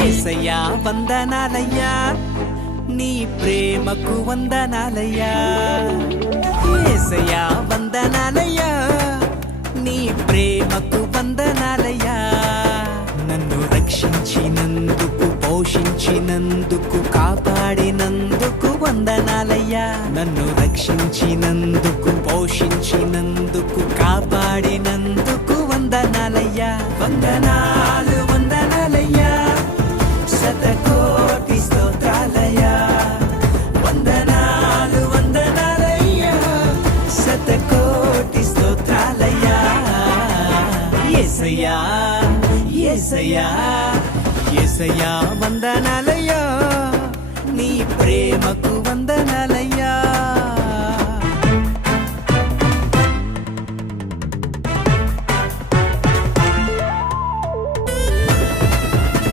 యేసయ్యా వందనాలయ్యా నీ ప్రేమకు వందనాలయ్యా యేసయ్యా వందనాలయ్యా నీ ప్రేమకు వందనాలయ్యా నన్ను రక్షించినందుకు పోషించినందుకు కాపాడినందుకు వందనాలయ్యా నన్ను రక్షించినందుకు పోషించినందుకు కాపాడినందుకు వందనాలయ్యా వందనాలు వందనాలయ్యా శతకోటి స్తోత్రాలయ్యా వందనాలు వందనాలయ్యా శతకోటి స్తోత్రాలయ్యా యేసయ్యా యేసయ్యా యేసయ్యా వందనాలయ్యా నీ ప్రేమకు